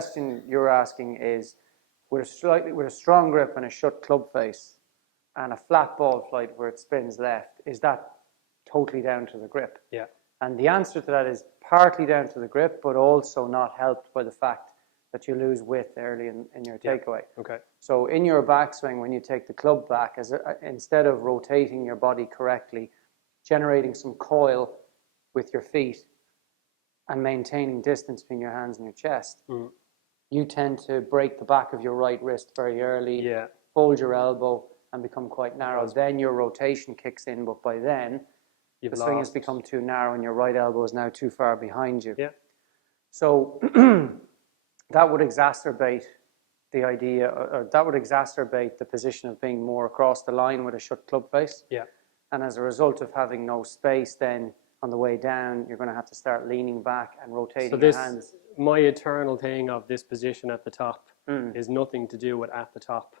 question you're asking is, with a strong grip and a shut club face and a flat ball flight where it spins left, is that totally down to the grip? Yeah. And the answer to that is partly down to the grip, but also not helped by the fact that you lose width early in your takeaway. Okay. So in your backswing, when you take the club back, instead of rotating your body correctly, generating some coil with your feet and maintaining distance between your hands and your chest, you tend to break the back of your right wrist very early, fold your elbow and become quite narrow. Then your rotation kicks in, but by then the swing has become too narrow and your right elbow is now too far behind you. Yeah. So that would exacerbate the idea, or that would exacerbate the position of being more across the line with a shut club face. Yeah. And as a result of having no space, then on the way down, you're going to have to start leaning back and rotating your hands. My eternal thing of this position at the top is nothing to do with at the top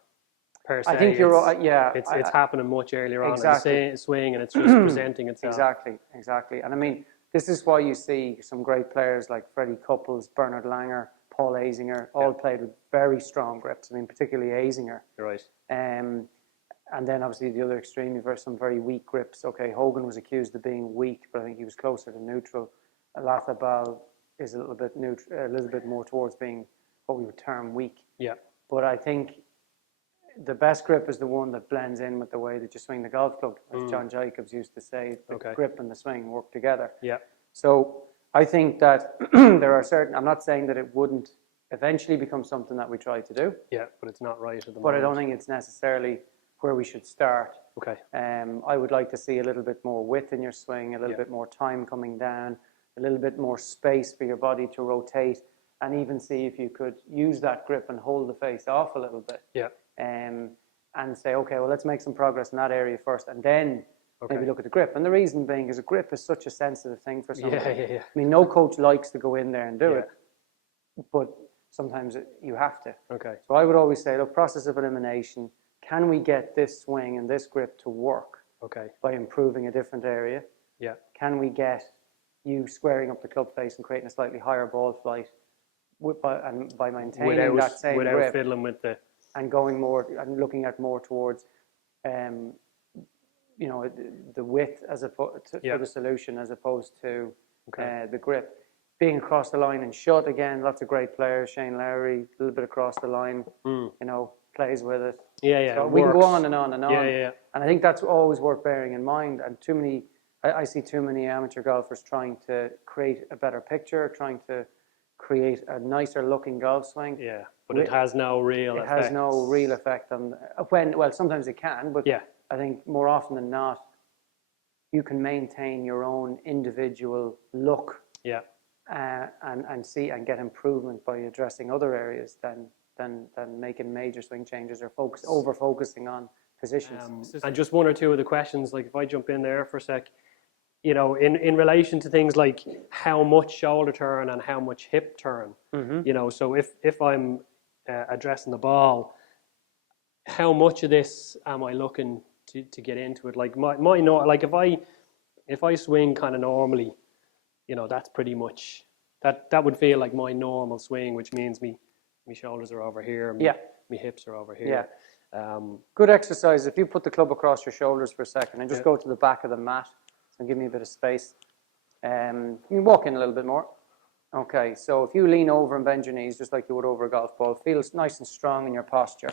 per se. I think you're right. Yeah, it's happening much earlier on in the swing, and it's just presenting itself. Exactly. And I mean, this is why you see some great players like Freddie Couples, Bernard Langer, Paul Azinger, all played with very strong grips. I mean, particularly Azinger. You're right. And then obviously the other extreme, you've got some very weak grips. Okay, Hogan was accused of being weak, but I think he was closer to neutral. Lathabal is a little bit more towards being what we would term weak. Yeah. But I think the best grip is the one that blends in with the way that you swing the golf club, as John Jacobs used to say. The grip and the swing work together. Yeah. So I think that there are certain. I'm not saying that it wouldn't eventually become something that we try to do. Yeah, but it's not right at the moment. But I don't think it's necessarily where we should start. Okay. I would like to see a little bit more width in your swing, a little bit more time coming down, a little bit more space for your body to rotate, and even see if you could use that grip and hold the face off a little bit. Yeah. And say, okay, well, let's make some progress in that area first, and then maybe look at the grip. And the reason being is a grip is such a sensitive thing for somebody. Yeah. I mean, no coach likes to go in there and do it, but sometimes you have to. Okay. So I would always say, look, process of elimination. Can we get this swing and this grip to work by improving a different area? Yeah. Can we get you squaring up the club face and creating a slightly higher ball flight by maintaining that same grip? Without fiddling with the... And going more and looking at more towards, the width as opposed to for the solution as opposed to the grip. Being across the line and shut, again, lots of great players. Shane Lowry, a little bit across the line, plays with it. Yeah. So we can go on and on and on. Yeah. And I think that's always worth bearing in mind. And I see too many amateur golfers trying to create a better picture, trying to create a nicer looking golf swing. Yeah, but it has no real effect. It has no real effect on sometimes it can, but I think more often than not, you can maintain your own individual look. Yeah. And see and get improvement by addressing other areas than making major swing changes or over focusing on positions. And just one or two of the questions, like if I jump in there for a sec, in relation to things like how much shoulder turn and how much hip turn, so if I'm addressing the ball, how much of this am I looking to get into it? Like if I swing kind of normally, that's pretty much that would feel like my normal swing, which means my shoulders are over here, my hips are over here. Good exercise. If you put the club across your shoulders for a second and just go to the back of the mat and give me a bit of space. You can walk in a little bit more. Okay, so if you lean over and bend your knees just like you would over a golf ball, feel nice and strong in your posture.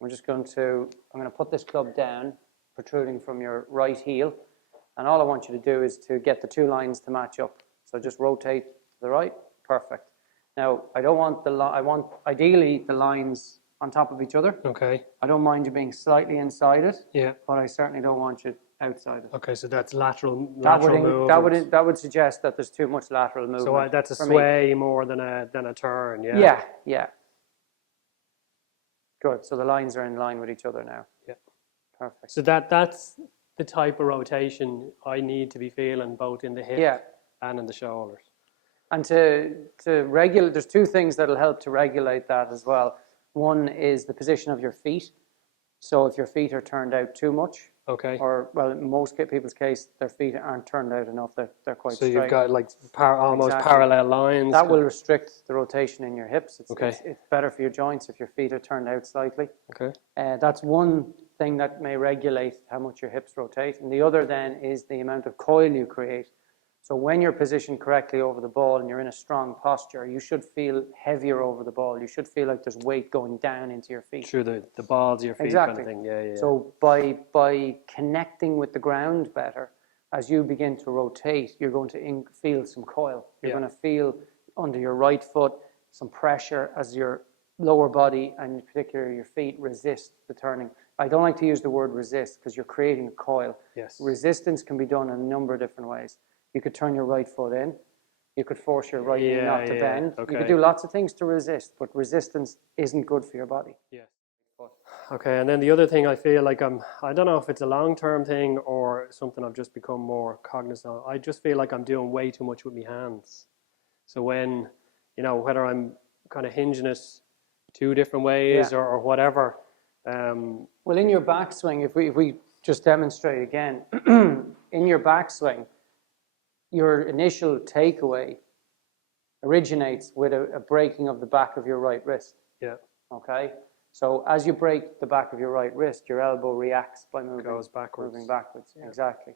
I'm going to put this club down, protruding from your right heel. And all I want you to do is to get the two lines to match up. So just rotate to the right. Perfect. Now, I want ideally the lines on top of each other. Okay. I don't mind you being slightly inside it. Yeah. But I certainly don't want you outside it. Okay, so that's lateral movement. That would suggest that there's too much lateral movement. So that's a sway more than a turn, yeah? Yeah. Good. So the lines are in line with each other now. Yeah. Perfect. So that's the type of rotation I need to be feeling both in the hip and in the shoulders. And to regulate, there's two things that'll help to regulate that as well. One is the position of your feet. So if your feet are turned out too much, Okay. Or, well, in most people's case, their feet aren't turned out enough. They're quite So straight. you've got like almost Exactly. parallel lines. That will restrict the rotation in your hips. Okay. It's better for your joints if your feet are turned out slightly. Okay. That's one thing that may regulate how much your hips rotate. And the other then is the amount of coil you create. So when you're positioned correctly over the ball and you're in a strong posture, you should feel heavier over the ball. You should feel like there's weight going down into your feet. Through the balls of your feet Exactly. kind of thing. Yeah. So by connecting with the ground better, as you begin to rotate, you're going to feel some coil. You're going to feel under your right foot some pressure as your lower body and particularly your feet resist the turning. I don't like to use the word resist because you're creating a coil. Yes. Resistance can be done in a number of different ways. You could turn your right foot in. You could force your right knee not to bend. Okay. You could do lots of things to resist, but resistance isn't good for your body. Yes. Okay, and then the other thing I feel like I don't know if it's a long-term thing or something I've just become more cognizant of. I just feel like I'm doing way too much with my hands. So when, whether I'm kind of hinging it two different ways or whatever. Well, in your backswing, if we just demonstrate again, in your backswing, your initial takeaway originates with a breaking of the back of your right wrist. Yeah. Okay? So as you break the back of your right wrist, your elbow reacts by moving backwards. Yeah. Exactly.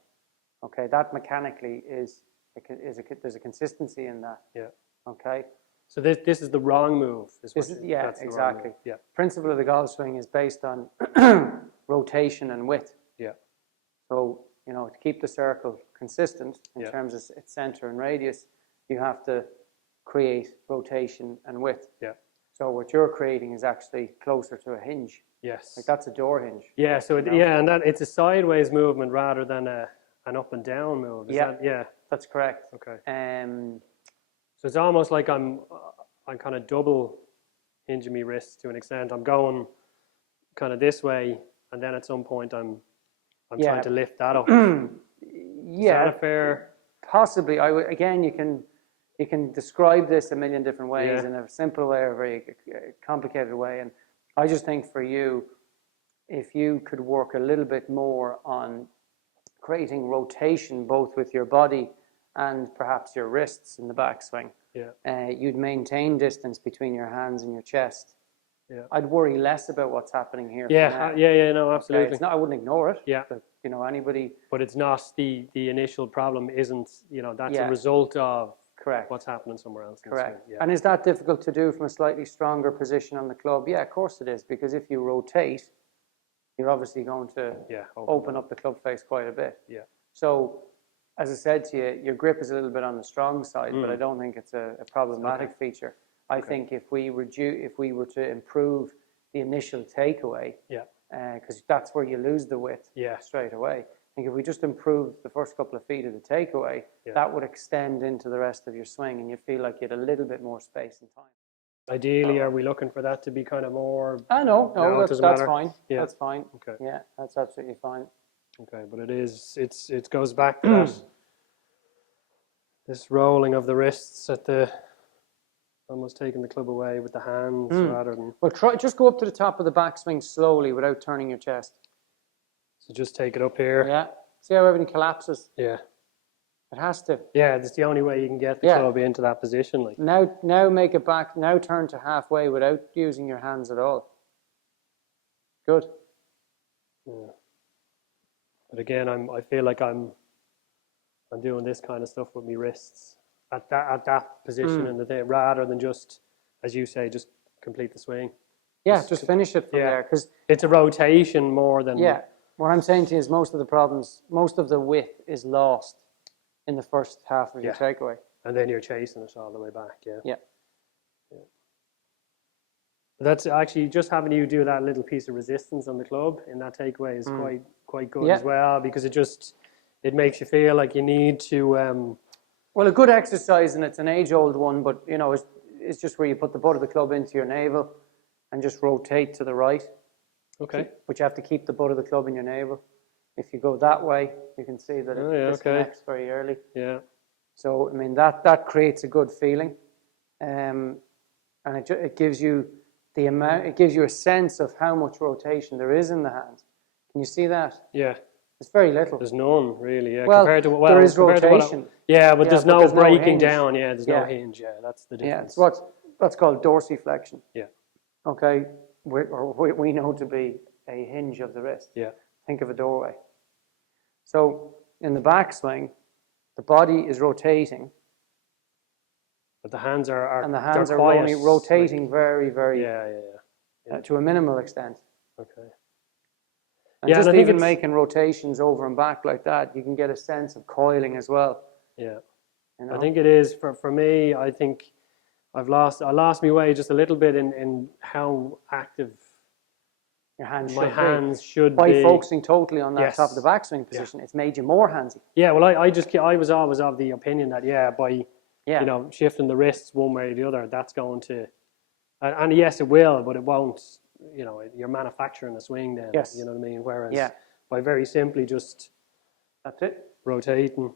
Okay, that mechanically there's a consistency in that. Yeah. Okay? So this is the wrong move. Exactly. Yeah. Principle of the golf swing is based on rotation and width. Yeah. So, to keep the circle consistent in terms of its center and radius, you have to create rotation and width. Yeah. So what you're creating is actually closer to a hinge. Yes. Like that's a door hinge. Yeah. So and that it's a sideways movement rather than an up and down move. That's correct. Okay. So it's almost like I'm kind of double hinging my wrists to an extent. I'm going kind of this way, and then at some point I'm trying to lift that up. Is that a fair? Possibly. You can describe this a million different ways, in a simple way or a very complicated way. And I just think for you, if you could work a little bit more on creating rotation both with your body and perhaps your wrists in the backswing, you'd maintain distance between your hands and your chest. Yeah. I'd worry less about what's happening here. No, absolutely. Okay, it's not, I wouldn't ignore it. Yeah. But, anybody. But it's not the initial problem. Isn't that's a result of what's happening somewhere else. Correct. And is that difficult to do from a slightly stronger position on the club? Yeah, of course it is, because if you rotate, you're obviously going to open up the club face quite a bit. Yeah. So, as I said to you, your grip is a little bit on the strong side, but I don't think it's a problematic feature. I think if we were to improve the initial takeaway, because that's where you lose the width straight away. I think if we just improve the first couple of feet of the takeaway, that would extend into the rest of your swing, and you feel like you had a little bit more space and time. Ideally, are we looking for that to be kind of more? No, that's fine. Yeah. That's fine. Okay. Yeah, that's absolutely fine. Okay, but it goes back to that. This rolling of the wrists at almost taking the club away with the hands rather than. Well, just go up to the top of the backswing slowly without turning your chest. So just take it up here. Yeah. See how everything collapses? Yeah. It has to. Yeah, that's the only way you can get the club into that position. Like. Now make it back. Now turn to halfway without using your hands at all. Good. Yeah. But again, I feel like I'm doing this kind of stuff with my wrists at that position and the thing, rather than just, as you say, just complete the swing. Yeah, just finish it from there, because it's a rotation more than. Yeah. What I'm saying to you is most of the width is lost in the first half of your takeaway. And then you're chasing it all the way back, Yeah. That's actually just having you do that little piece of resistance on the club in that takeaway is quite good as well, because it makes you feel like you need to. Well, a good exercise, and it's an age-old one, but it's just where you put the butt of the club into your navel and just rotate to the right. Okay. But you have to keep the butt of the club in your navel. If you go that way, you can see that it disconnects very early. Yeah. So, I mean, that creates a good feeling. And it gives you a sense of how much rotation there is in the hands. Can you see that? Yeah. It's very little. There's none really. Yeah, Well, compared to there is compared to rotation. yeah, but Yeah, there's but no there's no breaking hinge. down. Yeah, there's no Yeah. hinge. Yeah, that's the Yeah, difference. it's that's called dorsiflexion. Yeah. Okay, we know to be a hinge of the wrist. Yeah. Think of a doorway. So in the backswing, the body is rotating, But the hands are and the hands they're are quiet, only rotating very, very yeah. to a minimal extent. Okay. And Yeah, just and I think even it's- making rotations over and back like that, you can get a sense of coiling as well. Yeah. You know? I think it is for me. I think I lost my way just a little bit in how active your hands my should hands be. should By be. focusing totally on that Yes. top of the backswing position, it's made you more handsy. Yeah, well, I was always of the opinion that by Yeah. you know shifting the wrists one way or the other, that's going to, and yes, it will, but it won't. You know, you're manufacturing a swing then. Yes. You know what I mean. Whereas Yeah. by very simply just That's it. rotating